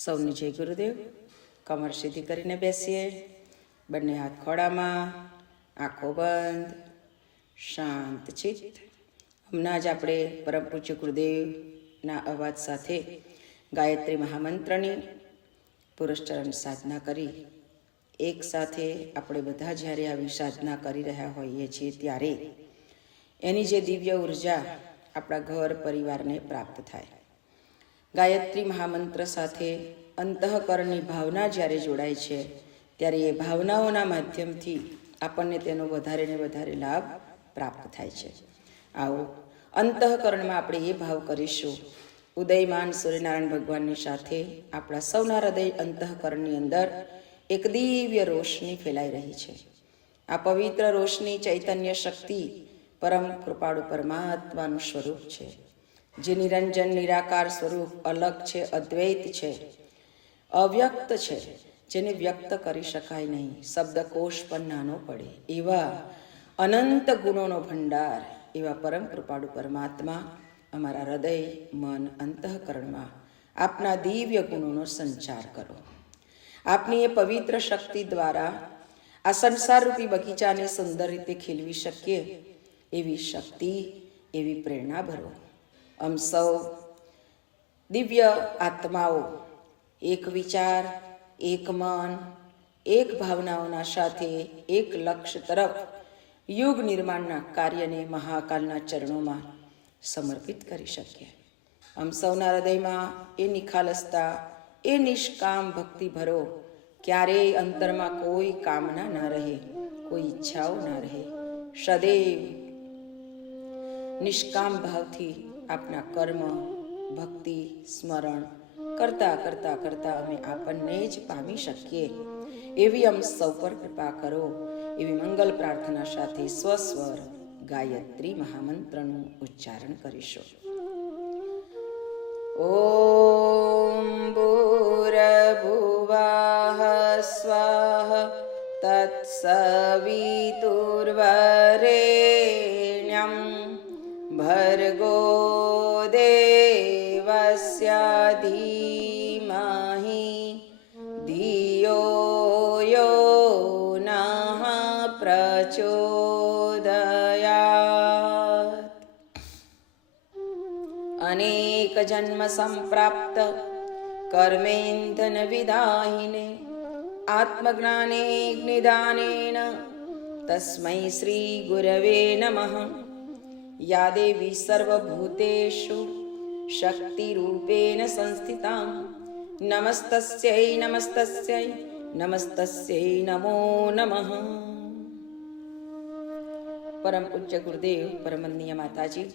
સૌને જય ગુરુદેવ. કમર સીધી કરીને બેસીએ, બંને હાથ ખોળામાં, આંખો બંધ, શાંત ચિત્ત. હમણાં જ આપણે પરમ પૂજ્ય ગુરુદેવના અવાજ સાથે ગાયત્રી મહામંત્રની પુરસ્ચરણ સાધના કરી. એક સાથે આપણે બધા જ્યારે આવી સાધના કરી રહ્યા હોઈએ છીએ ત્યારે એની જે દિવ્ય ઉર્જા આપણા ઘર પરિવારને પ્રાપ્ત થાય. ગાયત્રી મહામંત્ર સાથે અંતઃકરણની ભાવના જ્યારે જોડાય છે ત્યારે એ ભાવનાઓના માધ્યમથી આપણને તેનો વધારે ને વધારે લાભ પ્રાપ્ત થાય છે. આવો અંતઃકરણમાં આપણે એ ભાવ કરીશું. ઉદયમાન સૂર્યનારાયણ ભગવાનની સાથે આપણા સૌના હૃદય અંતઃકરણની અંદર એક દિવ્ય રોશની ફેલાઈ રહી છે. આ પવિત્ર રોશની ચૈતન્ય શક્તિ પરમ કૃપાળુ પરમાત્માનું સ્વરૂપ છે, જે નિરંજન નિરાકાર સ્વરૂપ અલગ છે, અદ્વૈત છે, અવ્યક્ત છે, જેને વ્યક્ત કરી શકાય નહીં, શબ્દકોશ પણ નાનો પડે એવા અનંત ગુણોનો ભંડાર એવા પરમ કૃપાળુ પરમાત્મા અમારા હૃદય મન અંતઃકરણમાં આપના દિવ્ય ગુણોનો સંચાર કરો. આપની એ પવિત્ર શક્તિ દ્વારા આ સંસારરૂપી બગીચાને સુંદર રીતે ખીલવી શકીએ એવી શક્તિ, એવી પ્રેરણા ભરો. આમ સૌ દિવ્ય આત્માઓ એક વિચાર, એક મન, એક ભાવનાઓના સાથે એક લક્ષ્ય તરફ યુગ નિર્માણના કાર્યને મહાકાલના ચરણોમાં સમર્પિત કરી શકીએ. આમ સૌના હૃદયમાં એ નિખાલસતા, એ નિષ્કામ ભક્તિ ભરો. ક્યારેય અંતરમાં કોઈ કામના ના રહે, કોઈ ઈચ્છાઓ ના રહે. સદૈવ નિષ્કામ ભાવથી આપના કર્મ, ભક્તિ, સ્મરણ કરતા કરતા કરતા અમે આપણને જ પામી શકીએ એવી અમ સૌ પર કૃપા કરો. એવી મંગલ પ્રાર્થના સાથે સ્વસ્વર ગાયત્રી મહામંત્રનું ઉચ્ચારણ કરીશું. ઓમ ભૂરભુવઃ સ્વઃ તત્સવિતુર્વરેણ્યં ભર્ગો દેવસ્ય ધીમહિ ધિયો યો નઃ પ્રચોદયાત. અનેક જન્મ સંપ્રાપ્ત કર્મેન્ધન વિદાહિને આત્મજ્ઞાને જ્ઞિદાનેન તસ્મૈ શ્રી ગુરવે નમઃ. યા દેવી સર્વભૂતેષુ શક્તિરૂપેણ સંસ્થિતા નમસ્તસ્યૈ નમસ્તસ્યૈ નમસ્તસ્યૈ નમો નમઃ. પરમ પૂજ્ય ગુરુદેવ પરમનીય માતાજી,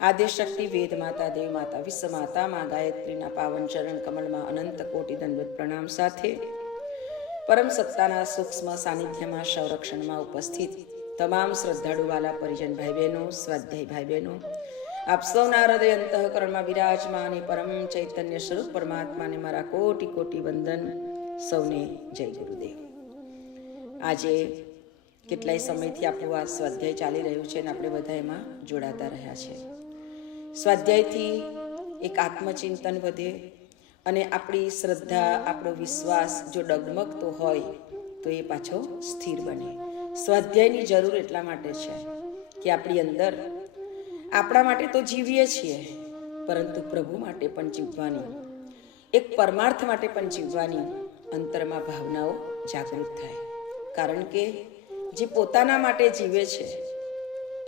આદ્યશક્તિ વેદ માતા, દેવ માતા, વિશ્વ માતા મા ગાયત્રીના પાવન ચરણ કમળમાં અનંત કોટી દંડવત પ્રણામ સાથે પરમ સત્તાના સૂક્ષ્મ સાનિધ્યમાં સંરક્ષણમાં ઉપસ્થિત તમામ શ્રદ્ધાળુવાલા પરિજન ભાઈ બહેનો, સ્વાધ્યાય ભાઈ બહેનો, આપ સૌના હૃદય અંતઃકરણમાં બિરાજમાન પરમ ચૈતન્ય સ્વરૂપ પરમાત્માને મારા કોટી કોટી વંદન. સૌને જય ગુરુદેવ. આજે કેટલાય સમયથી આપણું આ સ્વાધ્યાય ચાલી રહ્યું છે અને આપણે બધા એમાં જોડાતા રહ્યા છે. સ્વાધ્યાયથી એક આત્મચિંતન વધે અને આપણી શ્રદ્ધા, આપણો વિશ્વાસ જો ડગમગતો હોય તો એ પાછો સ્થિર બને. સ્વાધ્યાયની જરૂર એટલા માટે છે કે આપણી અંદર આપણા માટે તો જીવીએ છીએ, પરંતુ પ્રભુ માટે પણ જીવવાની, એક પરમાર્થ માટે પણ જીવવાની અંતરમાં ભાવનાઓ જાગૃત થાય. કારણ કે જે પોતાના માટે જીવે છે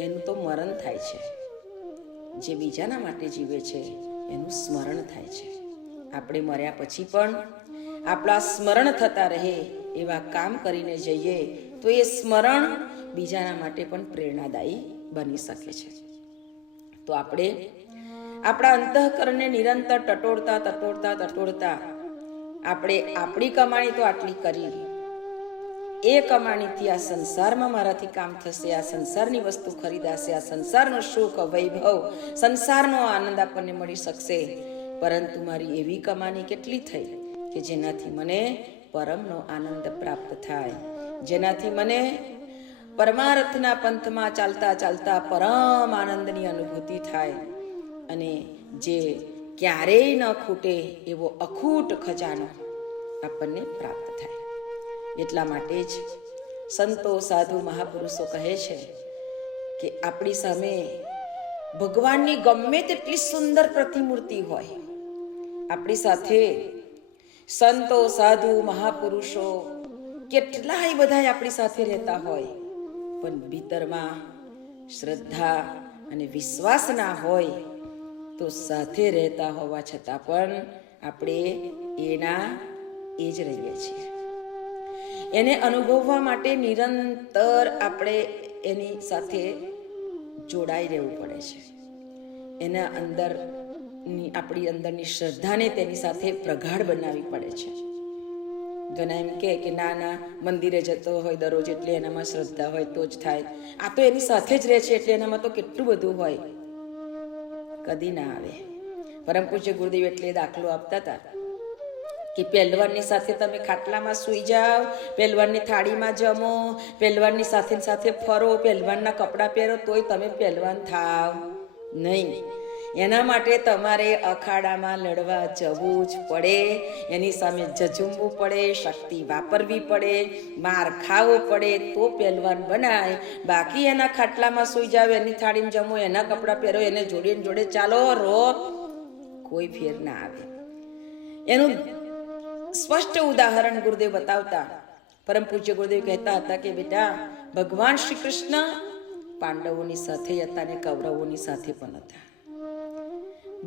એનું તો મરણ થાય છે, જે બીજાના માટે જીવે છે એનું સ્મરણ થાય છે. આપણે મર્યા પછી પણ આપણા સ્મરણ થતા રહે એવા કામ કરીને જઈએ તો એ સ્મરણ બીજાના માટે પણ પ્રેરણાદાયી બની શકે છે. તો આપણે આપણા અંતઃકરણને નિરંતર ટટોળતા ટટોળતા ટટોળતા આપણે આપણી કમાણી તો આટલી કરી, એ કમાણીથી આ સંસારમાં મારાથી કામ થશે, આ સંસારની વસ્તુ ખરીદાશે, આ સંસારનો સુખ, વૈભવ, સંસારનો આનંદ આપણને મળી શકશે, પરંતુ મારી એવી કમાણી કેટલી થઈ કે જેનાથી મને પરમનો આનંદ પ્રાપ્ત થાય, જેનાથી મને પરમાર્થના પંથમાં ચાલતા ચાલતા પરમ આનંદની અનુભૂતિ થાય અને જે ક્યારેય ન ખૂટે એવો અખૂટ ખજાનો આપણને પ્રાપ્ત થાય. એટલા માટે જ સંતો, સાધુ, મહાપુરુષો કહે છે કે આપણી સામે ભગવાનની ગમે તેટલી સુંદર પ્રતિમૂર્તિ હોય, આપણી સાથે સંતો, સાધુ, મહાપુરુષો કેટલાય બધા આપણી સાથે રહેતા હોય, પણ ભીતરમાં શ્રદ્ધા અને વિશ્વાસ ના હોય તો સાથે રહેતા હોવા છતાં પણ આપણે એ જ રહીએ છીએ. એને અનુભવવા માટે નિરંતર આપણે એની સાથે જોડાઈ રહેવું પડે છે. એના આપણી અંદરની શ્રદ્ધાને તેની સાથે પ્રગાઢ બનાવવી પડે છે. ઘણા એમ કે ના મંદિરે જતો હોય દરરોજ એટલે એનામાં શ્રદ્ધા હોય તો જ થાય. આ તો એની સાથે જ રહે છે એટલે એનામાં તો કેટલું બધું હોય. કદી ના આવે. પરમ પૂજ્ય ગુરુદેવ એટલે દાખલો આપતા હતા કે પહેલવાનની સાથે તમે ખાટલામાં સૂઈ જાઓ, પહેલવાનની થાળીમાં જમો, પહેલવાનની સાથે ફરો, પહેલવાનના કપડાં પહેરો, તોય તમે પહેલવાન થાવ નહીં. એના માટે તમારે અખાડામાં લડવા જવું જ પડે. એની સામે ઝઝૂમવું પડે, શક્તિ વાપરવી પડે, માર ખાવો પડે તો પહેલવાન બનાય. બાકી એના ખાટલામાં સૂઈ જાવ, એની થાળીમાં જમો, એના કપડાં પહેરો, એને જોડે ચાલો રો, કોઈ ફેર ના આવે. એનું સ્પષ્ટ ઉદાહરણ ગુરુદેવ બતાવતા પરમ પૂજ્ય ગુરુદેવ કહેતા હતા કે બેટા, ભગવાન શ્રી કૃષ્ણ પાંડવોની સાથે હતા અને કૌરવોની સાથે પણ હતા.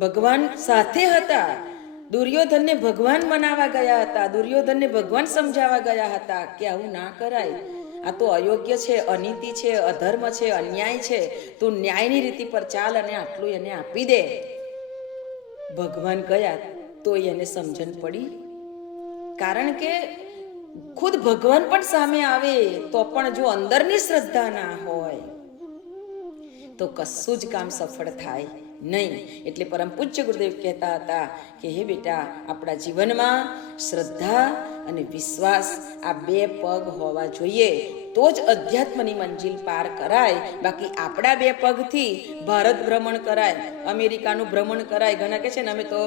ભગવાન સાથે હતા. દુર્યોધનને ભગવાન મનાવા ગયા હતા, દુર્યોધનને ભગવાન સમજાવવા ગયા હતા કે આવું ના કરાય, આ તો અયોગ્ય છે, અનીતિ છે, અધર્મ છે, અન્યાય છે, તું ન્યાયની રીતિ પર ચાલ અને આટલું એને આપી દે. ભગવાન ગયા તો એને સમજણ પડી. કારણ કે ખુદ ભગવાન પણ સામે આવે તો પણ જો અંદરની શ્રદ્ધા ના હોય તો કશું જ કામ સફળ થાય નહીં. એટલે પરમ પૂજ્ય ગુરુદેવ કહેતા હતા કે હે બેટા, આપણા જીવનમાં શ્રદ્ધા અને વિશ્વાસ આ બે પગ હોવા જોઈએ તો જ અધ્યાત્મની મંજિલ પાર કરાય. બાકી આપણા બે પગથી ભારત ભ્રમણ કરાય, અમેરિકાનું ભ્રમણ કરાય. ઘણા કહે છે ને અમે તો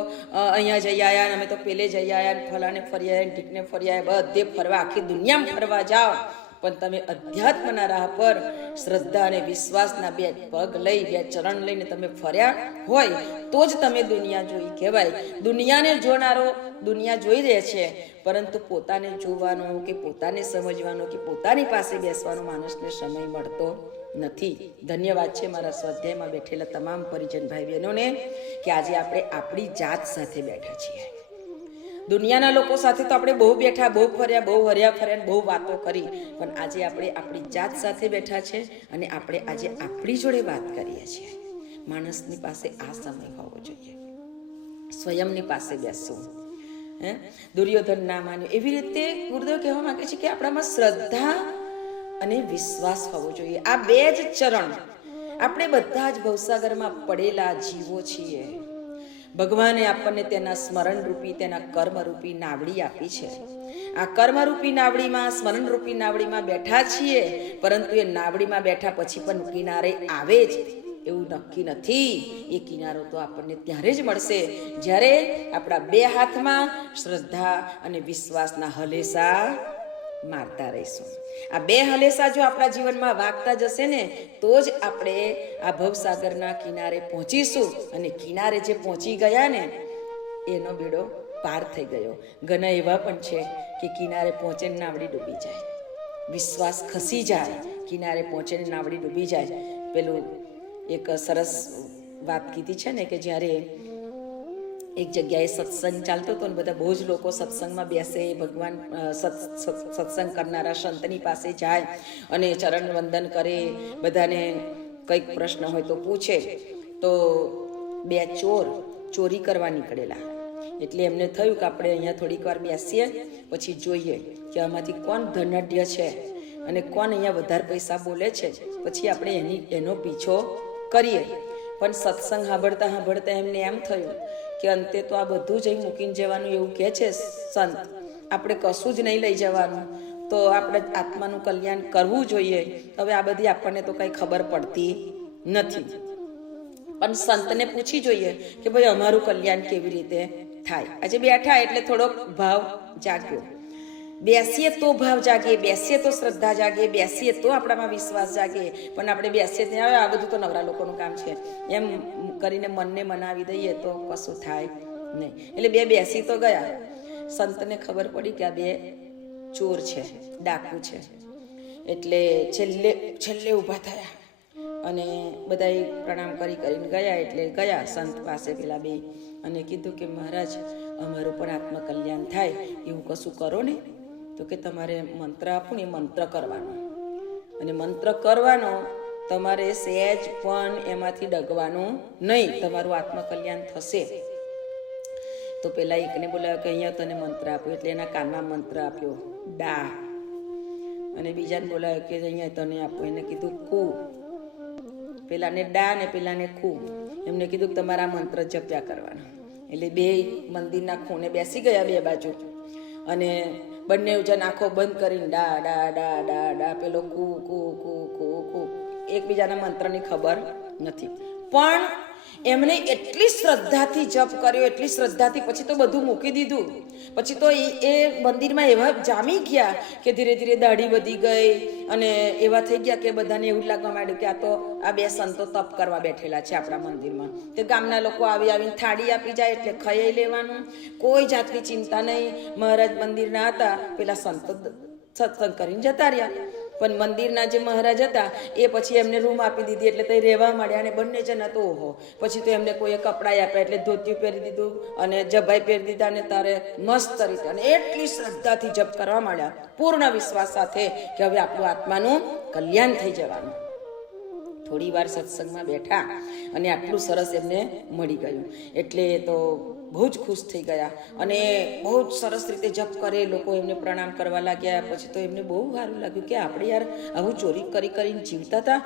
અહીંયા જઈ આવ્યા, અમે તો પેલે જઈ આવ્યા, ફલાને ફરી આવ્યા, ઢીકને ફરી આવ્યા, બધે ફરવા, આખી દુનિયામાં ફરવા જાઓ, પણ તમે અધ્યાત્મના રાહ પર શ્રદ્ધા અને વિશ્વાસના બે પગ લઈ, બે ચરણ લઈને તમે ફર્યા હોય તો જ તમે દુનિયા જોઈ કહેવાય. દુનિયાને જોનારો દુનિયા જોઈ રહે છે, પરંતુ પોતાને જોવાનો કે પોતાને સમજવાનો કે પોતાની પાસે બેસવાનો માણસને સમય મળતો નથી. ધન્યવાદ છે મારા સ્વાધ્યાયમાં બેઠેલા તમામ પરિજન ભાઈ બહેનોને કે આજે આપણે આપણી જાત સાથે બેઠા છીએ. દુનિયાના લોકો સાથે તો આપણે બહુ બેઠા, બહુ ફર્યા, બહુ હર્યા ફર્યા, બહુ વાતો કરી, પણ આજે આપણે આપણી જાત સાથે બેઠા છે અને આપણે આજે આપણી જોડે વાત કરીએ છીએ. માણસની પાસે આ સમય હોવો જોઈએ, સ્વયંની પાસે બેસવું. દુર્યોધન ના માન્યો એવી રીતે ગુરુદેવ કહેવા માંગે છે કે આપણામાં શ્રદ્ધા અને વિશ્વાસ હોવો જોઈએ. આ બે જ ચરણ. આપણે બધા જ ભવસાગરમાં પડેલા જીવો છીએ. ભગવાને આપણને તેના સ્મરણરૂપી, તેના કર્મરૂપી નાવડી આપી છે. આ કર્મરૂપી નાવડીમાં, સ્મરણરૂપી નાવડીમાં બેઠા છીએ, પરંતુ એ નાવડીમાં બેઠા પછી પણ કિનારે આવે જ એવું નક્કી નથી. એ કિનારો તો આપણને ત્યારે જ મળશે જ્યારે આપણા બે હાથમાં શ્રદ્ધા અને વિશ્વાસના હલેસા મારતા રહીશું. આ બે હલેસા જો આપણા જીવનમાં વાગતા જશે ને તો જ આપણે આ ભવસાગરના કિનારે પહોંચીશું. અને કિનારે જે પહોંચી ગયા ને એનો બેડો પાર થઈ ગયો. ઘણા એવા પણ છે કે કિનારે પહોંચે ને નાવડી ડૂબી જાય, વિશ્વાસ ખસી જાય, કિનારે પહોંચે ને નાવડી ડૂબી જાય. પેલું એક સરસ વાત કીધી છે ને કે જ્યારે એક જગ્યાએ સત્સંગ ચાલતો હતો ને બધા બહુ જ લોકો સત્સંગમાં બેસે, ભગવાન સત્સંગ કરનારા સંતની પાસે જાય અને ચરણ વંદન કરે, બધાને કંઈક પ્રશ્ન હોય તો પૂછે. તો બે ચોર ચોરી કરવા નીકળેલા. એટલે એમને થયું કે આપણે અહીંયા થોડીક વાર બેસીએ, પછી જોઈએ કે આમાંથી કોણ ધનાઢ્ય છે અને કોણ અહીંયા વધારે પૈસા બોલે છે, પછી આપણે એનો પીછો કરીએ. પણ સત્સંગ સાંભળતા એમને એમ થયું કે અંતે તો આ બધું જ અહીં મૂકીને જવાનું એવું કહે છે સંત, આપણે કશું જ નહીં લઈ જવાનું, તો આપણે આત્માનું કલ્યાણ કરવું જોઈએ. હવે આ બધી આપણને તો કંઈ ખબર પડતી નથી. પણ સંતને પૂછી જોઈએ કે ભાઈ અમારું કલ્યાણ કેવી રીતે થાય. આજે બેઠા એટલે થોડોક ભાવ જાગ્યો. બેસીએ તો ભાવ જાગે, બેસીએ તો શ્રદ્ધા જાગે, બેસીએ તો આપણામાં વિશ્વાસ જાગે. પણ આપણે બેસીએ ત્યાં આવે આ બધું તો નવરા લોકોનું કામ છે એમ કરીને મનને મનાવી દઈએ તો કશું થાય નહીં. એટલે બેસી તો ગયા. સંતને ખબર પડી કે આ બે ચોર છે, ડાકુ છે. એટલે છેલ્લે ઊભા થયા અને બધાએ પ્રણામ કરીને ગયા. એટલે ગયા સંત પાસે પેલા બે અને કીધું કે મહારાજ અમારું પણ આત્મકલ્યાણ થાય એવું કશું કરો ને. તો કે તમારે મંત્ર આપું ને એ મંત્ર કરવાનો, અને મંત્ર કરવાનો તમારે સહેજ પણ એમાંથી ડગવાનું નહીં, તમારું આત્મકલ્યાણ થશે. તો પેલા એકને બોલાવ્યો કે અહીંયા તને મંત્ર આપ્યો, એટલે એના કાનમાં મંત્ર આપ્યો ડા. અને બીજાને બોલાવ્યો કે અહીંયા તને આપ્યો, એને કીધું કુ. પેલાને ડા ને પેલાને કુ. એમને કીધું કે તમારા મંત્ર જપ્યા કરવાના. એટલે બે મંદિરના ખૂણે બેસી ગયા બે બાજુ, અને બંને જણ આંખો બંધ કરીને ડા ડા ડા ડા ડા, પેલો કુ કુ કુ કુ કુ. એકબીજાના મંત્રની ખબર નથી, પણ એમણે એટલી શ્રદ્ધાથી જપ કર્યો, એટલી શ્રદ્ધાથી પછી તો બધું મૂકી દીધું. પછી તો એ મંદિરમાં એવા જામી ગયા કે ધીરે ધીરે દાઢી વધી ગઈ અને એવા થઈ ગયા કે બધાને એવું લાગવા માંડ્યું કે આ બે સંતો તપ કરવા બેઠેલા છે આપણા મંદિરમાં. તે ગામના લોકો આવીને થાળી આપી જાય એટલે ખાઈ લેવાનું, કોઈ જાતની ચિંતા નહીં. મહારાજ મંદિરના હતા, પેલા સંતો સત્સંગ કરીને જતા રહ્યા. પણ મંદિરના જે મહારાજ હતા એ પછી એમને રૂમ આપી દીધી, એટલે તે રહેવા માંડ્યા. અને બંને જણ હતો ઓહો. પછી તો એમને કોઈએ કપડાં આપ્યા, એટલે ધોતિયું પહેરી દીધું અને જભાઈ પહેરી દીધા, અને તારે મસ્ત રીતે અને એટલી શ્રદ્ધાથી જપ કરવા માંડ્યા, પૂર્ણ વિશ્વાસ સાથે કે હવે આપણું આત્માનું કલ્યાણ થઈ જવાનું. થોડી વાર સત્સંગમાં બેઠા અને આટલું સરસ એમને મળી ગયું. એટલે તો બહુ જ ખુશ થઈ ગયા અને બહુ જ સરસ રીતે જપ કરે. લોકો એમને પ્રણામ કરવા લાગ્યા. પછી તો એમને બહુ સારું લાગ્યું કે આપણે યાર આવું ચોરી કરીને જીવતા હતા,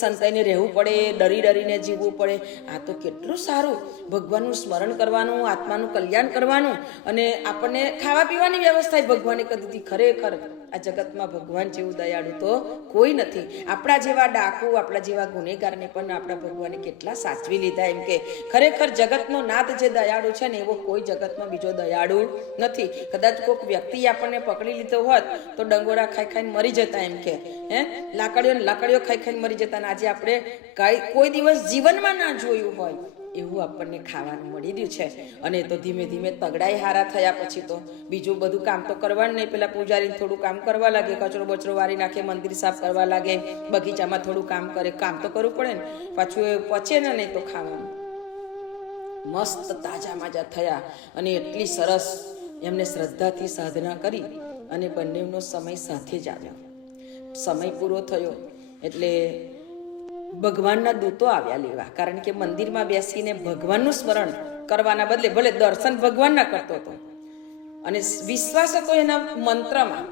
સંતાઈને રહેવું પડે, ડરીને જીવવું પડે. આ તો કેટલું સારું, ભગવાનનું સ્મરણ કરવાનું, આત્માનું કલ્યાણ કરવાનું, અને આપણને ખાવા પીવાની વ્યવસ્થા ભગવાને કરી દીધી. ખરેખર આ જગતમાં ભગવાન જેવું દયાળુ તો કોઈ નથી. આપણા જેવા ડાકુ, આપણા જેવા ગુનેગારને પણ આપણા ભગવાને કેટલા સાચવી લીધા. એમ કે ખરેખર જગતનો નાથ જે દયાળુ છે ને એવો કોઈ જગતમાં બીજો દયાળુ નથી. કદાચ કોઈક વ્યક્તિ આપણને પકડી લીધો હોત તો ડંગોરા ખાઈને મરી જતા. એમ કે લાકડીઓ ખાઈને મરી જતા. અને આજે આપણે કોઈ દિવસ જીવનમાં ના જોયું હોય એવું આપણને ખાવાનું મળી રહ્યું છે. અને તો ધીમે ધીમે તગડાઈ હારા થયા. પછી તો બીજું બધું કામ તો કરવાનું નહીં. પેલા પૂજારીને થોડું કામ કરવા લાગે, કચરો બચરો વારી નાખે, મંદિર સાફ કરવા લાગે, બગીચામાં થોડું કામ કરે. કામ તો કરવું પડે ને, પાછું એ પચે ને નહીં તો ખાવાનું. મસ્ત તાજા માજા થયા અને એટલી સરસ એમને શ્રદ્ધાથી સાધના કરી અને બંનેનો સમય સાથે જ આવ્યો. સમય પૂરો થયો એટલે ભગવાનના દૂતો આવ્યા લેવા. કારણ કે મંદિરમાં બેસીને ભગવાનનું સ્મરણ કરવાના બદલે ભલે દર્શન ભગવાનના કરતો હતો અને વિશ્વાસ હતો એના મંત્રમાં.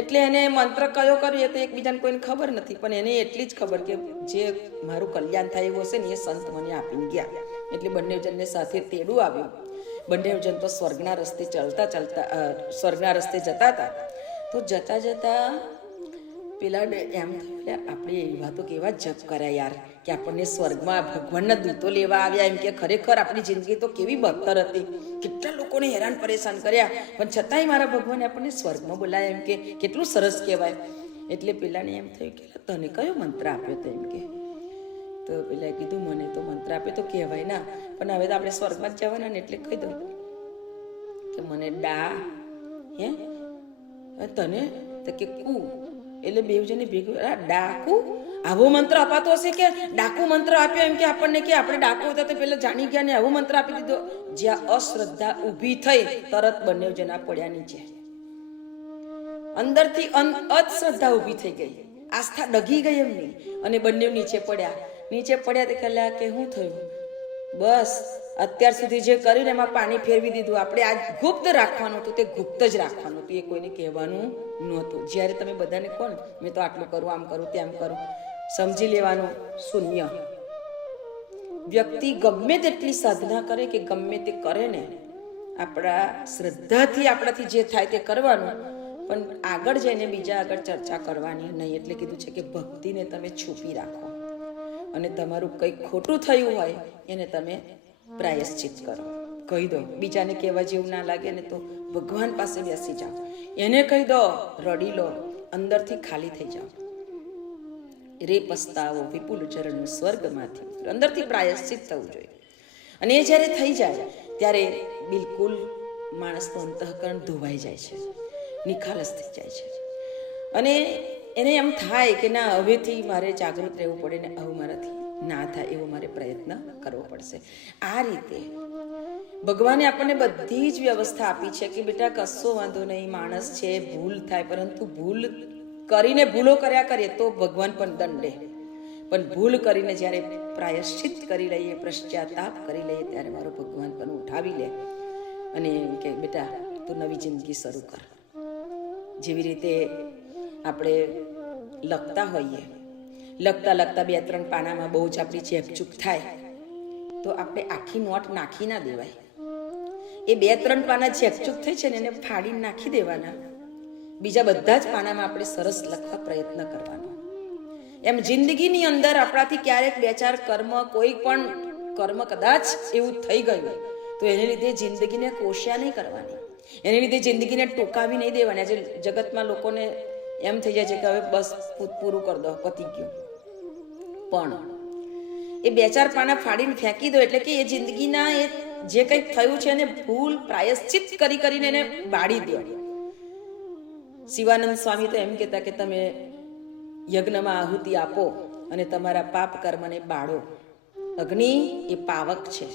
એટલે એને મંત્ર કયો કર્યો એ તો એકબીજાને કોઈને ખબર નથી, પણ એને એટલી જ ખબર કે જે મારું કલ્યાણ થાય એવું હશે ને એ સંત મને આપીને ગયા. એટલે બંને જણને સાથે તેડું આવ્યું. બંને જણ તો સ્વર્ગના રસ્તે સ્વર્ગના રસ્તે જતા હતા. તો જતા પેલા એમ થયું આપણે એવા તો કેવા જપ કર્યા યાર કે આપણને સ્વર્ગમાં ભગવાનના દૂતો લેવા આવ્યા. એમ કે ખરેખર આપણી જિંદગી તો કેવી બદતર હતી, કેટલા લોકોને હેરાન પરેશાન કર્યા, પણ છતાંય મારા ભગવાને આપણને સ્વર્ગમાં બોલાયા. એમ કે કેટલું સરસ કહેવાય. એટલે પેલાને એમ થયું કે તને કયો મંત્ર આપ્યો તો? એમ કે તો પેલા કીધું મને તો મંત્ર આપ્યો તો કહેવાય ના, પણ હવે તો આપણે સ્વર્ગમાં જ જવાના ને એટલે કહી દઉં કે મને ડા તને તો કે કુ. એટલે બે જણે ભેગું ડાકુ આવો મંત્ર અપાતો હશે કે ડાકુ મંત્ર આપ્યો. એમ કે આપણને કે આપણે ડાકુ હતા તો પેલા જાણી ગયા ને આવો મંત્ર આપી દીધો. જ્યાં અશ્રદ્ધા ઊભી થઈ તરત બંને જણા પડ્યા નીચે. અંદરથી અશ્રદ્ધા ઊભી થઈ ગઈ, આસ્થા ડગી ગઈ એમની અને બંને નીચે પડ્યા તે કહેલા કે શું થયું? બસ અત્યાર સુધી જે કર્યું ને એમાં પાણી ફેરવી દીધું. આપણે આ ગુપ્ત રાખવાનું હતું તે ગુપ્ત જ રાખવાનું હતું, એ કોઈને કહેવાનું નહોતું. જ્યારે તમે બધાને કહો ને મેં તો આટલું કરું, આમ કરું, તેમ કરું, સમજી લેવાનું શૂન્ય. વ્યક્તિ ગમે તેટલી સાધના કરે કે ગમે તે કરે ને, આપણા શ્રદ્ધાથી આપણાથી જે થાય તે કરવાનું, પણ આગળ જઈને બીજા આગળ ચર્ચા કરવાની નહીં. એટલે કીધું છે કે ભક્તિને તમે છુપી રાખો. અને તમારું કંઈક ખોટું થયું હોય એને તમે પ્રાયશ્ચિત કરો, કહી દો. બીજાને કહેવા જેવું ના લાગે ને તો ભગવાન પાસે બેસી જાઓ, એને કહી દો, રડી લો, અંદરથી ખાલી થઈ જાઓ. રે પસ્તાવો વિપુલ ચરણ સ્વર્ગમાંથી, અંદરથી પ્રાયશ્ચિત થવું જોઈએ. અને એ જ્યારે થઈ જાય ત્યારે બિલકુલ માણસનું અંતઃકરણ ધોવાઈ જાય છે, નિખાલસ થઈ જાય છે. અને એને એમ થાય કે ના, હવેથી મારે જાગૃત રહેવું પડે ને આવું મારાથી ના થાય એવો મારે પ્રયત્ન કરવો પડશે. આ રીતે ભગવાને આપણને બધી જ વ્યવસ્થા આપી છે કે બેટા કશો વાંધો નહીં, માણસ છે, ભૂલ થાય, પરંતુ ભૂલ કરીને ભૂલો કર્યા કરીએ તો ભગવાન પણ દંડે. પણ ભૂલ કરીને જ્યારે પ્રાયશ્ચિત કરી લઈએ, પશ્ચાતાપ કરી લઈએ, ત્યારે મારો ભગવાન પણ ઉઠાવી લે અને કે બેટા તું નવી જિંદગી શરૂ કર. જેવી રીતે આપણે લખતા હોઈએ, લખતા 2-3 પાનામાં બહુ જ આપણી ચેકચૂક થાય તો આપણે આખી નોટ નાખી ના દેવાય. એ 2-3 પાના ચેકચૂક થઈ છે ને એને ફાડીને નાખી દેવાના, બીજા બધા જ પાનામાં આપણે સરસ લખવા પ્રયત્ન કરવાનો. એમ જિંદગીની અંદર આપણાથી ક્યારેક 2-4 કર્મ, કોઈ પણ કર્મ કદાચ એવું થઈ ગયું તો એને લીધે જિંદગીને કોશ્યા નહીં કરવાની, એને લીધે જિંદગીને ટોકાવી નહીં દેવાની. આજે જગતમાં લોકોને એમ થઈ જાય છે કે હવે બસ પૂરું કરી દો, પતી ગયું. પણ એ 2-4 પાના ફાડીને ફેંકી દો એટલે કે એ જિંદગીના એ જે કંઈક થયું છે એને ભૂલ પ્રાયશ્ચિત કરીને એને બાળી દો. શિવાનંદ સ્વામી તો એમ કહેતા કે તમે યજ્ઞમાં આહુતિ આપો અને તમારા પાપ કર્મને બાળો. અગ્નિ એ પાવક છે,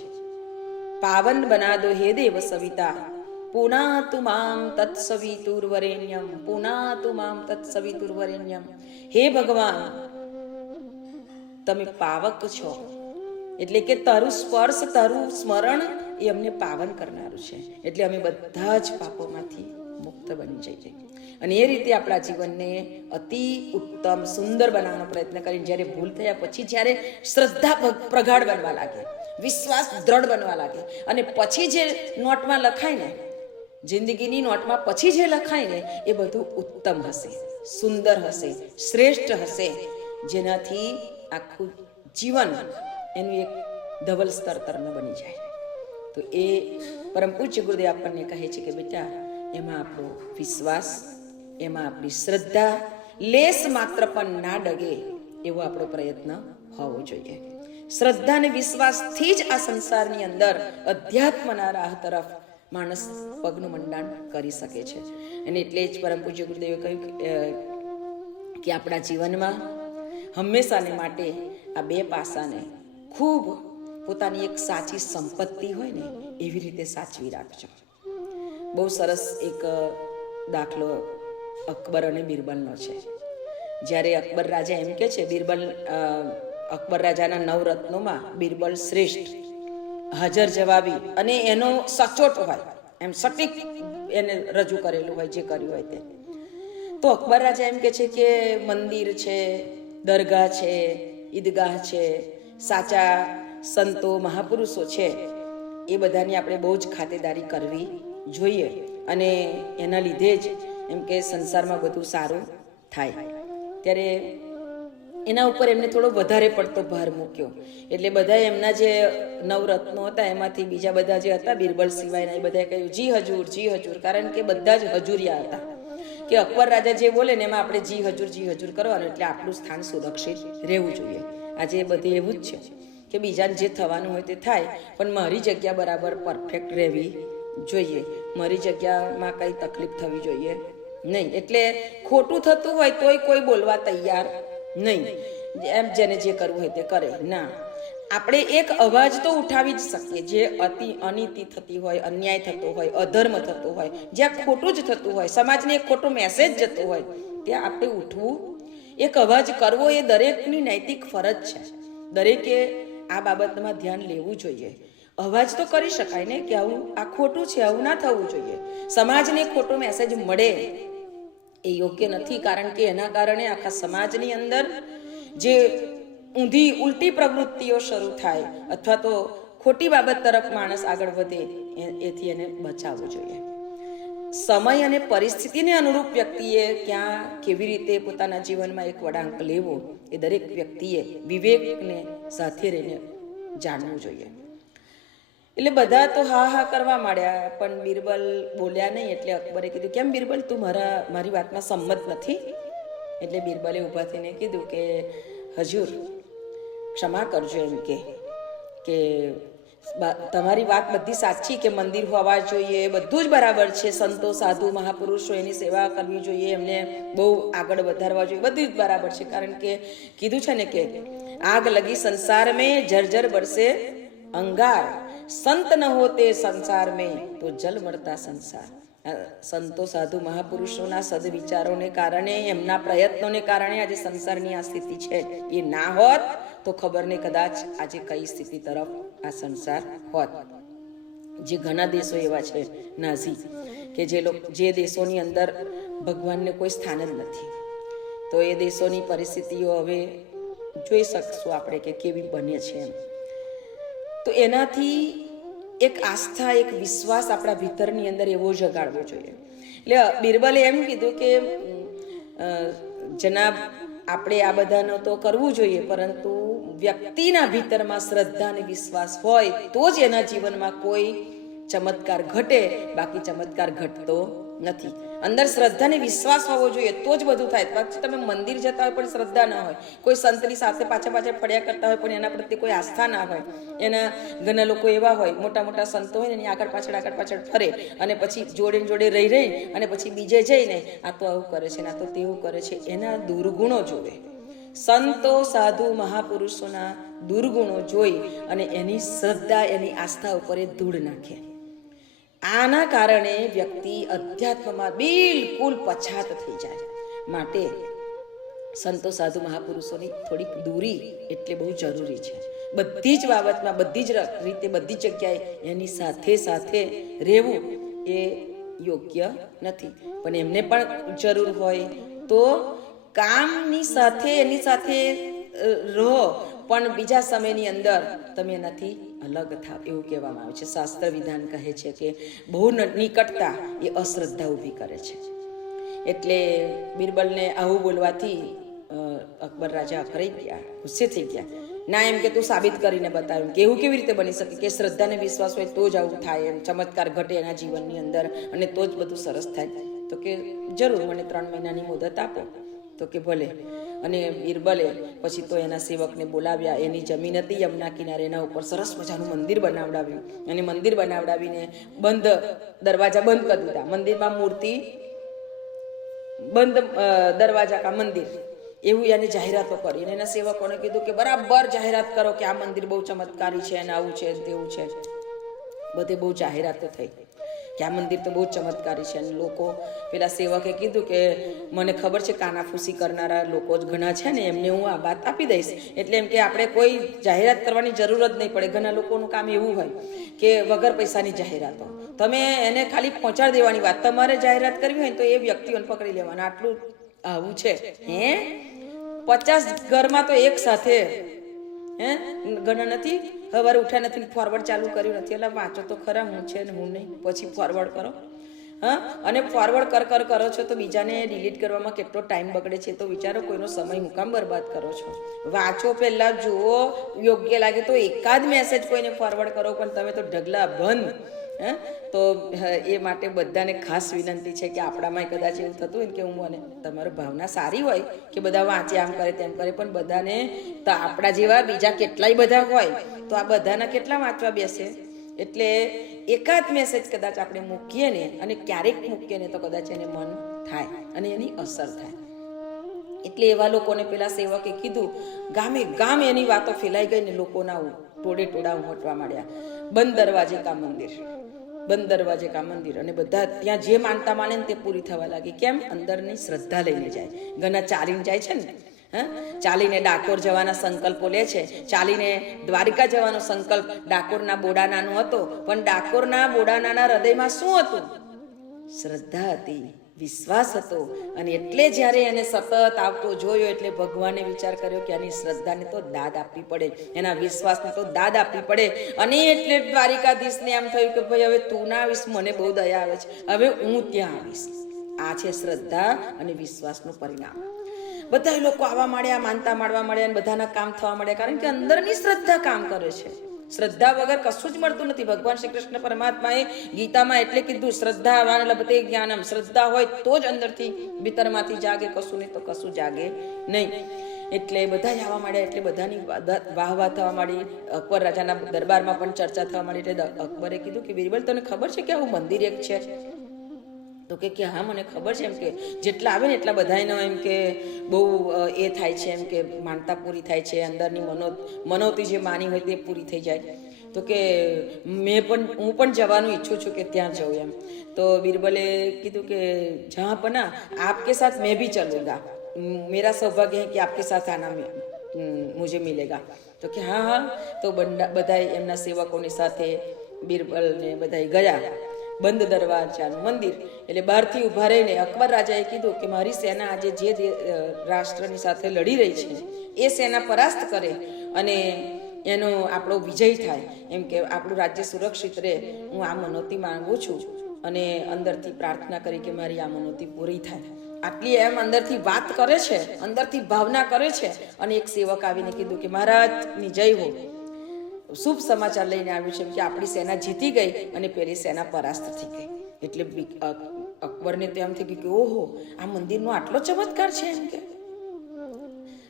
પાવન બના દો હે દેવ સવિતા, પુનાતુ મામ તત્સવિતુર્વરેણ્યમ, પુનાતુ મામ તત્સવિતુર્વરેણ્યમ. હે ભગવાન, તમે પાવક છો, એટલે કે તારું સ્પર્શ, તારું સ્મરણ એ અમને પાવન કરનારું છે. એટલે અમે બધા જ પાપોમાંથી મુક્ત બની જઈએ. અને એ રીતે આપણા જીવનને અતિ ઉત્તમ સુંદર બનાવવાનો પ્રયત્ન કરીને જ્યારે ભૂલ થયા પછી જ્યારે શ્રદ્ધા પ્રગાઢ બનવા લાગે, વિશ્વાસ દ્રઢ બનવા લાગે, અને પછી જે નોટમાં લખાય ને, જિંદગીની નોટમાં પછી જે લખાય ને એ બધું ઉત્તમ હશે, સુંદર હશે, શ્રેષ્ઠ હશે, જેનાથી આખું જીવન એનું એક ધવલ સ્તરનું બની જાય. તો એ પરમ પૂજ્ય ગુરુદેવ આપણને કહે છે કે બેટા એમાં આપણો વિશ્વાસ, એમાં આપણી શ્રદ્ધા લેસ માત્ર પણ ના ડગે એવો આપણો પ્રયત્ન હોવો જોઈએ. શ્રદ્ધા અને વિશ્વાસથી જ આ સંસારની અંદર અધ્યાત્મના રાહ તરફ માણસ પગનું મંડાણ કરી શકે છે. અને એટલે જ પરમ પૂજ્ય ગુરુદેવે કહ્યું કે આપણા જીવનમાં હંમેશાને માટે આ 2 પાસાને ખૂબ પોતાની એક સાચી સંપત્તિ હોય ને એવી રીતે સાચવી રાખજો. બહુ સરસ એક દાખલો અકબર અને બિરબલનો છે. જ્યારે અકબર રાજા એમ કે છે, અકબર રાજાના 9 રત્નોમાં બિરબલ શ્રેષ્ઠ, હાજર જવાબી અને એનો સચોટ હોય, એમ સટીક એને રજૂ કરેલું હોય જે કર્યું હોય તે. તો અકબર રાજા એમ કે છે કે મંદિર છે, દરગાહ છે, ઈદગાહ છે, સાચા સંતો મહાપુરુષો છે, એ બધાની આપણે બહુ જ ખાતેદારી કરવી જોઈએ. અને એના લીધે જ એમ કે સંસારમાં બધું સારું થાય. ત્યારે એના ઉપર એમને થોડો વધારે પડતો ભાર મૂક્યો. એટલે બધા એમના જે 9 રત્નો હતા એમાંથી બીજા બધા જે હતા બિરબલ સિવાયના, એ બધાએ કહ્યું જી હજૂર, જી હજૂર, કારણ કે બધા જ હજુરિયા હતા કે અકબર રાજા જે બોલે ને એમાં આપણે જી હજૂર કરવાનું, એટલે આપણું સ્થાન સુરક્ષિત રહેવું જોઈએ. આજે બધે એવું જ છે કે બીજાને જે થવાનું હોય તે થાય, પણ મારી જગ્યા બરાબર પરફેક્ટ રહેવી જોઈએ, મારી જગ્યામાં કંઈ તકલીફ થવી જોઈએ નહીં. એટલે ખોટું થતું હોય તોય કોઈ બોલવા તૈયાર નહીં, એમ જેને જે કરવું હોય તે કરે. ના, આપણે એક અવાજ તો ઉઠાવી જ શકીએ. જે અનીતિ થતી હોય, અન્યાય થતો હોય, અધર્મ થતો હોય, જ્યાં ખોટું જ થતું હોય, સમાજને એક ખોટો મેસેજ જતો હોય, ત્યાં આપણે ઉઠવું, એક અવાજ કરવો એ દરેકની નૈતિક ફરજ છે. દરેકે આ બાબતમાં ધ્યાન લેવું જોઈએ. અવાજ તો કરી શકાય ને કે આવું આ ખોટું છે, આવું ના થવું જોઈએ. સમાજને ખોટો મેસેજ મળે એ યોગ્ય નથી, કારણ કે એના કારણે આખા સમાજની અંદર જે ઊંધી ઉલટી પ્રવૃત્તિઓ શરૂ થાય અથવા તો ખોટી બાબત તરફ માણસ આગળ વધે, એથી એને બચાવવું જોઈએ. સમય અને પરિસ્થિતિને અનુરૂપ વ્યક્તિએ ક્યાં કેવી રીતે પોતાના જીવનમાં એક વળાંક લેવો એ દરેક વ્યક્તિએ વિવેકને સાથે રહીને જાણવું જોઈએ. એટલે બધા તો હા હા કરવા માંડ્યા, પણ બિરબલ બોલ્યા નહીં. એટલે અકબરે કીધું, કેમ બિરબલ, તું મારી વાતમાં સંમત નથી? એટલે બિરબલે ઊભા થઈને કીધું કે હજુર ક્ષમા કરજો, એમ કે તમારી વાત બધી સાચી કે મંદિર હોવા જોઈએ, બધું જ બરાબર છે, સંતો સાધુ મહાપુરુષો એની સેવા કરવી જોઈએ, એમને બહુ આગળ વધારવા જોઈએ, બધું જ બરાબર છે. કારણ કે કીધું છે ને કે આગ લગી સંસાર મેં જર્જર બરસે અંગાર, સંત ન હોતે સંસાર મેં તો જલ મળતા સંસાર. સંતો સાધુ મહાપુરુષોના સદવિચારોને કારણે, એમના પ્રયત્નોને કારણે આજે સંસારની આ સ્થિતિ છે. એ ના હોત તો ખબર નહીં કદાચ આજે કઈ સ્થિતિ તરફ આ સંસાર હોત. જે ઘણા દેશો એવા છે નાઝી કે જે દેશોની અંદર ભગવાનને કોઈ સ્થાન જ નથી, તો એ દેશોની પરિસ્થિતિઓ હવે જોઈ શકશું આપણે કે કેવી બને છે એમ. તો એનાથી એક આસ્થા, એક વિશ્વાસ આપણા ભીતરની અંદર એવો જગાડવો જોઈએ. એટલે બિરબલે એમ કીધું કે જનાબ, આપણે આ બધાનો તો કરવું જોઈએ, પરંતુ વ્યક્તિના ભીતરમાં શ્રદ્ધા અને વિશ્વાસ હોય તો જ એના જીવનમાં કોઈ ચમત્કાર ઘટે, બાકી ચમત્કાર ઘટતો નથી. અંદર શ્રદ્ધા અને વિશ્વાસ હોવો જોઈએ તો જ બધું થાય. પછી તમે મંદિર જતા હોય પણ શ્રદ્ધા ના હોય, કોઈ સંતની સાથે પાછળ ફર્યા કરતા હોય પણ એના પ્રત્યે કોઈ આસ્થા ના હોય. એના ઘણા લોકો એવા હોય, મોટા મોટા સંતો હોય ને એની આગળ પાછળ ફરે અને પછી જોડે રહી અને પછી બીજે જઈને આ તો આવું કરે છે, આ તો તેવું કરે છે, એના દુર્ગુણો જોવે. સંતો સાધુ મહાપુરુષોના દુર્ગુણો જોઈ અને એની શ્રદ્ધા, એની આસ્થા ઉપર એ ધૂળ નાખે. આના કારણે વ્યક્તિ અધ્યાત્મમાં બિલકુલ પછાત થઈ જાય. માટે સંતો સાધુ મહાપુરુષોની થોડીક દૂરી એટલે બહુ જરૂરી છે. બધી જ બાબતમાં, બધી જ રીતે, બધી જગ્યાએ એની સાથે રહેવું એ યોગ્ય નથી. પણ એમને પણ જરૂર હોય તો કામની સાથે એની સાથે રહો, પણ બીજા સમયની અંદર તમે એનાથી અલગ થાવ, એવું કહેવામાં આવે છે. શાસ્ત્ર વિધાન કહે છે કે બહુ નિકટતા એ અશ્રદ્ધા ઊભી કરે છે. એટલે બિરબલને આવું બોલવાથી અકબર રાજા અકળાઈ ગયા, ગુસ્સે થઈ ગયા. ના, એમ કે તું સાબિત કરીને બતાવ્યું કે એવું કેવી રીતે બની શકે કે શ્રદ્ધાને વિશ્વાસ હોય તો જ આવું થાય, એમ ચમત્કાર ઘટે એના જીવનની અંદર અને તો જ બધું સરસ થાય. તો કે જરૂર, મને 3 મહિનાની મુદત આપો. તો કે ભલે. અને બિરબલે પછી તો એના સેવકને બોલાવ્યા. એની જમીન હતી યમુના કિનારે, એના ઉપર સરસ મજાનું મંદિર બનાવડાવ્યું અને મંદિર બનાવડાવીને દરવાજા બંધ કરી દીધા. મંદિરમાં મૂર્તિ બંધ, દરવાજા કા મંદિર, એવું એને જાહેરાતો કરી. અને એના સેવકોને કીધું કે બરાબર જાહેરાત કરો કે આ મંદિર બહુ ચમત્કારી છે અને આવું છે તેવું છે. બધે બહુ જાહેરાતો થઈ કે આ મંદિર તો બહુ ચમત્કારી છે. અને લોકો, પેલા સેવકે કીધું કે મને ખબર છે કાનાફૂસી કરનારા લોકો જ ઘણા છે ને, એમને હું આ વાત આપી દઈશ. એટલે એમ કે આપણે કોઈ જાહેરાત કરવાની જરૂર જ નહીં પડે. ઘણા લોકોનું કામ એવું હોય કે વગર પૈસાની જાહેરાતો, તમે એને ખાલી પહોંચાડી દેવાની વાત. તમારે જાહેરાત કરવી હોય તો એ વ્યક્તિઓને પકડી લેવાના. આટલું આવું છે. 50 ઘરમાં તો એક સાથે ઘણા નથી. સવારે ઉઠ્યા નથી, ફોરવર્ડ ચાલુ કર્યું નથી, એટલે વાંચો તો ખરા હું છે ને હું નહીં, પછી ફોરવર્ડ કરો. અને ફોરવર્ડ કરો છો તો બીજાને ડિલીટ કરવામાં કેટલો ટાઈમ બગડે છે. તો વિચારો, કોઈનો સમય હું કામ બરબાદ કરો છો? વાંચો, પહેલા જુઓ, યોગ્ય લાગે તો એકાદ મેસેજ કોઈને ફોરવર્ડ કરો, પણ તમે તો ઢગલા બંધ. તો એ માટે બધાને ખાસ વિનંતી છે કે આપણામાં કદાચ એવું થતું હોય કે હું મને, તમારી ભાવના સારી હોય કે બધા વાંચે, આમ કરે તેમ કરે, પણ બધાને તો આપણા જેવા બીજા કેટલાય બધા હોય, તો આ બધાના કેટલા વાંચવા બેસે? એટલે એકાદ મેસેજ કદાચ આપણે મૂકીએ ને, અને ક્યારેક મૂકીએ ને, તો કદાચ એને મન થાય અને એની અસર થાય. એટલે એવા લોકોને પેલા સેવકે કીધું, ગામે એની વાતો ફેલાઈ ગઈ ને લોકોના ટોળા ઉમટવા માંડ્યા. બંધ દરવાજે કા મંદિર, અને બધા ત્યાં જે માનતા માને ને તે પૂરી થવા લાગી. કેમ? અંદરની શ્રદ્ધા લઈને જાય. ઘણા ચાલીને જાય છે ને, ચાલીને ડાકોર જવાના સંકલ્પો લે છે. ચાલીને દ્વારિકા જવાનો સંકલ્પ ડાકોરના બોડાનાનો હતો, પણ ડાકોરના બોડાનાના હૃદયમાં શું હતું? શ્રદ્ધા હતી. વિશ્વાસ હતો. અને એટલે જ્યારે એને સતત આવતો જોયો એટલે ભગવાને વિચાર કર્યો કે આની શ્રદ્ધાને તો દાદ આપવી પડે, એના વિશ્વાસને તો દાદ આપવી પડે. અને એટલે દ્વારિકાધીશને એમ થયું કે ભાઈ હવે તું ના આવીશ, મને બહુ દયા આવે છે, હવે હું ત્યાં આવીશ. આ છે શ્રદ્ધા અને વિશ્વાસનું પરિણામ. બધા લોકો આવવા માંડ્યા, માનતા માંડવા માંડ્યા અને બધાના કામ થવા માંડ્યા, કારણ કે અંદરની શ્રદ્ધા કામ કરે છે. શ્રદ્ધા વગર કશું જ મળતું નથી. ભગવાન શ્રી કૃષ્ણ પરમાત્માએ ગીતામાં એટલે કીધું, શ્રદ્ધાવાન લભતે જ્ઞાનમ. શ્રદ્ધા હોય તો જ અંદરથી ભીતરમાંથી જાગે, કશું નહીં તો કશું જાગે નહીં. એટલે બધા જ આવવા માંડ્યા, એટલે બધાની વાહ વાહ થવા માંડી. અકબર રાજાના દરબારમાં પણ ચર્ચા થવા માંડી. એટલે અકબરે કીધું કે બિરબલ, તને ખબર છે કે આવું મંદિર એક છે? તો કે હા મને ખબર છે, એમ કે જેટલા આવે ને એટલા બધાનો એમ કે બહુ એ થાય છે, એમ કે માનતા પૂરી થાય છે, અંદરની મનોતી જે માની હોય તે પૂરી થઈ જાય. તો કે હું પણ જવાનું ઈચ્છું છું કે ત્યાં જાઉં એમ. તો બિરબલે કીધું કે જहाँ પના आपके साथ मैं भी चलूँगा, मेरा सौभाग्य है कि आपके साथ आना मुझे मिलेगा. તો કે હા હા. તો બધા એમના સેવકોની સાથે બિરબલને બધા ગયા બંધ દરવાજાનું મંદિર. એટલે બહારથી ઊભા રહીને અકબર રાજાએ કીધું કે મારી સેના આજે જે રાષ્ટ્રની સાથે લડી રહી છે એ સેના પરાસ્ત કરે અને એનો આપણો વિજય થાય, એમ કે આપણું રાજ્ય સુરક્ષિત રહે, હું આ મનોતી માંગુ છું અને અંદરથી પ્રાર્થના કરી કે મારી આ મનોતી પૂરી થાય. આટલી એમ અંદરથી વાત કરે છે, અંદરથી ભાવના કરે છે. અને એક સેવક આવીને કીધું કે મહારાજની જય હો, શુભ સમાચાર લઈને આવ્યું છે કે આપણી સેના જીતી ગઈ અને પેલી સેના પરાસ્ત થઈ ગઈ. એટલે અકબરને તો એમ થઈ ગયું કે ઓહો, આ મંદિરનો આટલો ચમત્કાર છે, એમ કે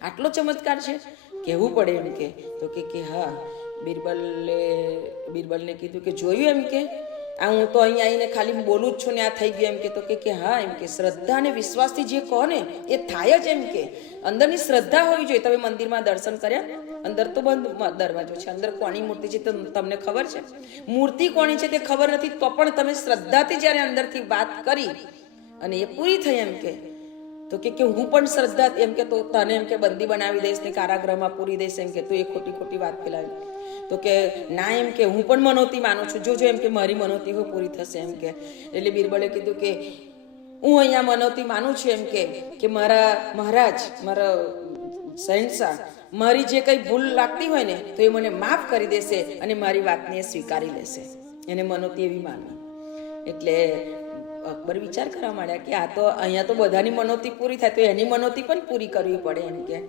આટલો ચમત્કાર છે, કહેવું પડે એમ કે. તો કે હા. બિરબલને કીધું કે જોયું એમ કે આ હું તો અહીંયા આવીને ખાલી બોલું જ છું ને આ થઈ ગયું એમ કે. તો કે હા એમ કે શ્રદ્ધા અને વિશ્વાસથી જે કહો ને એ થાય જ, એમ કે અંદરની શ્રદ્ધા હોવી જોઈએ. તમે મંદિરમાં દર્શન કર્યા, અંદર તો બંધ દરવાજો છે, અંદર કોની મૂર્તિ છે તો તમને ખબર છે? મૂર્તિ કોની છે તે ખબર નથી, તો પણ તમે શ્રદ્ધાથી જ્યારે અંદરથી વાત કરી અને એ પૂરી થઈ એમ કે. તો કે હું પણ શ્રદ્ધા એમ કે તો તને એમ કે બંદી બનાવી દઈશ ને કારાગૃહમાં પૂરી દઈશ એમ કે, તો એ ખોટી વાત ફેલાવી. તો કે ના એમ કે હું પણ મનોતી માનું છું, જોજો એમ કે મારી મનોતી હોય પૂરી થશે એમ કે. એટલે બિરબલે કીધું કે હું અહીંયા મનોતી માનું છું એમ કે મારા મહારાજ, મારા શહેનશાહ, મારી જે કંઈ ભૂલ લાગતી હોય ને તો એ મને માફ કરી દેશે અને મારી વાતને સ્વીકારી લેશે. એને મનોતી એવી માનવી. એટલે અકબર વિચાર કરવા માંડ્યા કે આ તો અહીંયા તો બધાની મનોતી પૂરી થાય, તો એની મનોતી પણ પૂરી કરવી પડે એમ કે.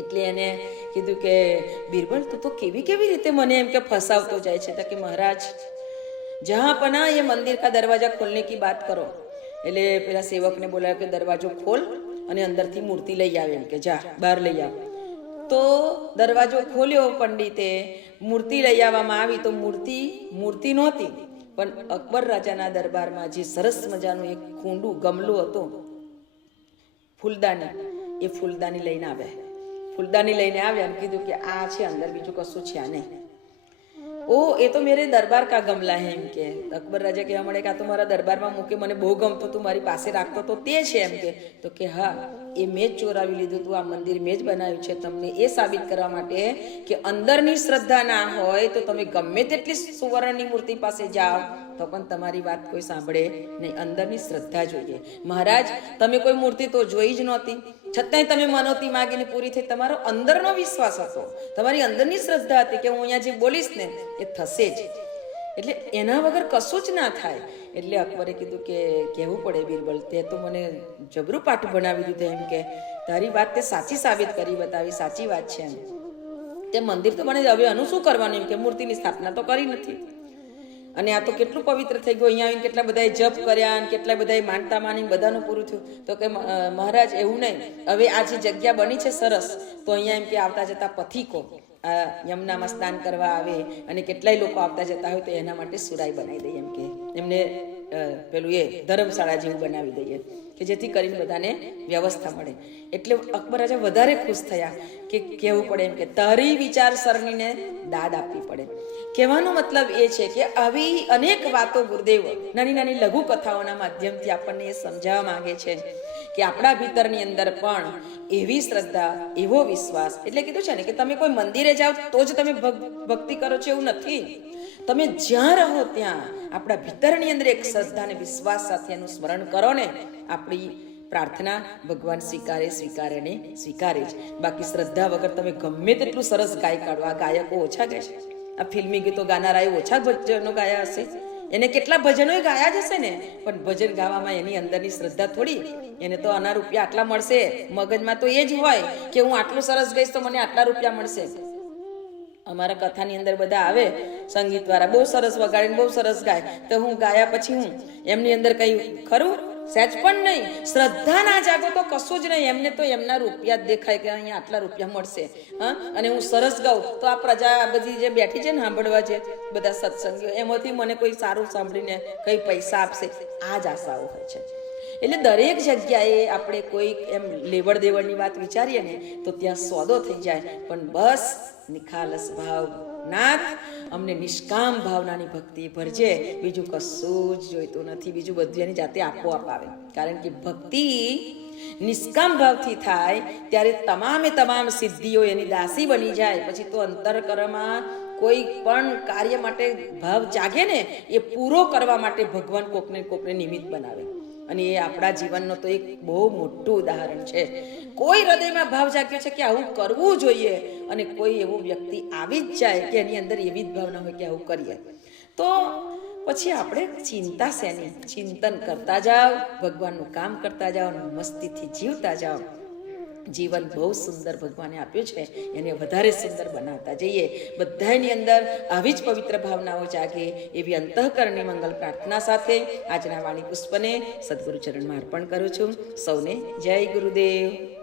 એટલે એને કીધું કે બિરબલ તું તો કેવી રીતે મને એમ કે ફસાવતો જાય છે. તો કે મહારાજ જहाँ પના ये मंदिर का दरवाजा खोलने की बात करो. એટલે પેલા સેવકને બોલાવ્યો કે દરવાજો ખોલ અને અંદરથી મૂર્તિ લઈ આવે, એમ કે જા બહાર લઈ આવ. તો દરવાજો ખોલ્યો પંડિતે, મૂર્તિ લઈ આવવામાં આવી. તો મૂર્તિ નહોતી, પણ અકબર રાજાના દરબારમાં જે સરસ મજાનું એક કુંડું ગમલું હતું, ફૂલદાની, એ ફૂલદાની લઈને આવ્યા. ફૂલદાની લઈને આવ્યા અને કીધું કે આ છે, અંદર બીજું કશું છે આ નહીં. ઓ એ તો મેરે દરબાર કા ગમલા હે એમ કે. અકબર રાજા કહેવા મળે કે આ તો મારા દરબારમાં મૂકે, મને બહુ ગમતો તું, મારી પાસે રાખતો તો તે છે એમ કે. તો કે હા, એ મેં જ ચોરાવી લીધું તું, આ મંદિર મેં જ બનાવ્યું છે તમને એ સાબિત કરવા માટે કે અંદરની શ્રદ્ધા ના હોય તો તમે ગમે તેટલી સુવર્ણની મૂર્તિ પાસે જાઓ તો પણ તમારી વાત કોઈ સાંભળે નહીં. અંદરની શ્રદ્ધા જોઈએ. મહારાજ તમે કોઈ મૂર્તિ તો જોઈ જ નહોતી, છતાંય તમે મનોતી માગીને પૂરી થઈ. તમારો અંદરનો વિશ્વાસ હતો, તમારી અંદરની શ્રદ્ધા હતી કે હું અહીંયા જે બોલીશ ને એ થશે જ. એટલે એના વગર કશું જ ના થાય. એટલે અકબરે કીધું કે કહેવું પડે બિરબલ, તે તો મને જબરું પાઠ બનાવી દીધું એમ કે તારી વાત તે સાચી સાબિત કરી બતાવી, સાચી વાત છે એમ. તે મંદિર તો મને હવે આનું શું કરવાનું એમ કે મૂર્તિની સ્થાપના તો કરી નથી અને આ તો કેટલું પવિત્ર થઈ ગયું. અહીંયા આવીને કેટલા બધાએ જપ કર્યા અને કેટલા બધાએ માનતા માનીને બધાનું પૂરું થયું. તો કે મહારાજ એવું નહીં, હવે આ જે જગ્યા બની છે સરસ, તો અહીંયા એમ કે આવતા જતા પથિકો આ યમુનામાં સ્નાન કરવા આવે અને કેટલાય લોકો આવતા જતા હોય તો એના માટે સુરાઈ બનાવી દઈએ એમ કે એમને પેલું એ ધર્મશાળા જેવું બનાવી દઈએ કે જેથી કરીને બધાને વ્યવસ્થા મળે. એટલે અકબર રાજા વધારે ખુશ થયા કે કહેવું પડે એમ કે તારી વિચારસરણીને દાદ આપવી પડે. કહેવાનો મતલબ એ છે કે આવી અનેક વાતો ગુરુદેવ નાની નાની લઘુ કથાઓના માધ્યમથી આપણને એ સમજાવવા માંગે છે કે આપણા ભીતરની અંદર પણ એવી શ્રદ્ધા, એવો વિશ્વાસ, એટલે કીધું છે ને કે તમે કોઈ મંદિરે જાઓ તો જ તમે ભક્તિ કરો છો એવું નથી. તમે જ્યાં રહો ત્યાં આપણા ભીતરની અંદર એક શ્રદ્ધા અને વિશ્વાસ સાથે એનું સ્મરણ કરો ને, આપણી પ્રાર્થના ભગવાન સ્વીકારે ને સ્વીકારે જ. બાકી શ્રદ્ધા વગર તમે ગમે તેટલું સરસ ગાઈ કાઢો. આ ગાયકો ઓછા ગાય છે, આ ફિલ્મી ગીતો ગાનારાએ ઓછા ભજનો ગાયા હશે, એને કેટલા ભજનો ગાયા જ હશે ને, પણ ભજન ગાવામાં એની અંદરની શ્રદ્ધા થોડી. એને તો આના રૂપિયા આટલા મળશે, મગજમાં તો એ જ હોય કે હું આટલું સરસ ગઈશ તો મને આટલા રૂપિયા મળશે. અમારા કથાની અંદર બધા આવે સંગીત વાળા, બહુ સરસ વગાડીને બહુ સરસ ગાય, તો હું ગાયા પછી હું એમની અંદર કઈ ખરું? સહેજ પણ નહીં. શ્રદ્ધા ના જાગો તો કશું જ નહીં. એમને તો એમના રૂપિયા જ દેખાય કે અહીંયા આટલા રૂપિયા મળશે. હા, અને હું સરસ ગાઉં તો આ પ્રજા બધી જે બેઠી છે ને સાંભળવા, જે બધા સત્સંગીઓ, એમાંથી મને કોઈ સારું સાંભળીને કઈ પૈસા આપશે, આ જ આશાઓ હોય છે. એટલે દરેક જગ્યાએ આપણે કોઈ એમ લેવડ દેવડની વાત વિચારીએ ને તો ત્યાં સોદો થઈ જાય. પણ બસ નિખાલસ ભાવ, નાથ અમને નિષ્કામ ભાવનાની ભક્તિ ભરજે, બીજું કશું જ જોઈતું નથી. બીજું બધું એની જાતે આપોઆપ આવે. કારણ કે ભક્તિ નિષ્કામ ભાવથી થાય ત્યારે તમામ સિદ્ધિઓ એની દાસી બની જાય. પછી તો અંતરકરમાં કોઈ પણ કાર્ય માટે ભાવ જાગે ને, એ પૂરો કરવા માટે ભગવાન કોકને નિમિત્ત બનાવે. અને એ આપણા જીવનનો તો એક બહુ મોટું ઉદાહરણ છે. કોઈ હૃદયમાં ભાવ જાગ્યો છે કે આવું કરવું જોઈએ, અને કોઈ એવું વ્યક્તિ આવી જ જાય કે એની અંદર એવી જ ભાવના હોય કે આવું કરીએ, તો પછી આપણે ચિંતા શેની? ચિંતન કરતા જાઓ, ભગવાનનું કામ કરતા જાઓ, મસ્તીથી જીવતા જાઓ. જીવન બહુ સુંદર ભગવાને આપ્યું છે, એને વધારે સુંદર બનાવતા જઈએ. બધાની અંદર આવી જ પવિત્ર ભાવનાઓ જાગે એવી અંતઃકરણની મંગલ પ્રાર્થના સાથે આજના વાણી પુષ્પને સદગુરુ ચરણમાં અર્પણ કરું છું. સૌને જય ગુરુદેવ.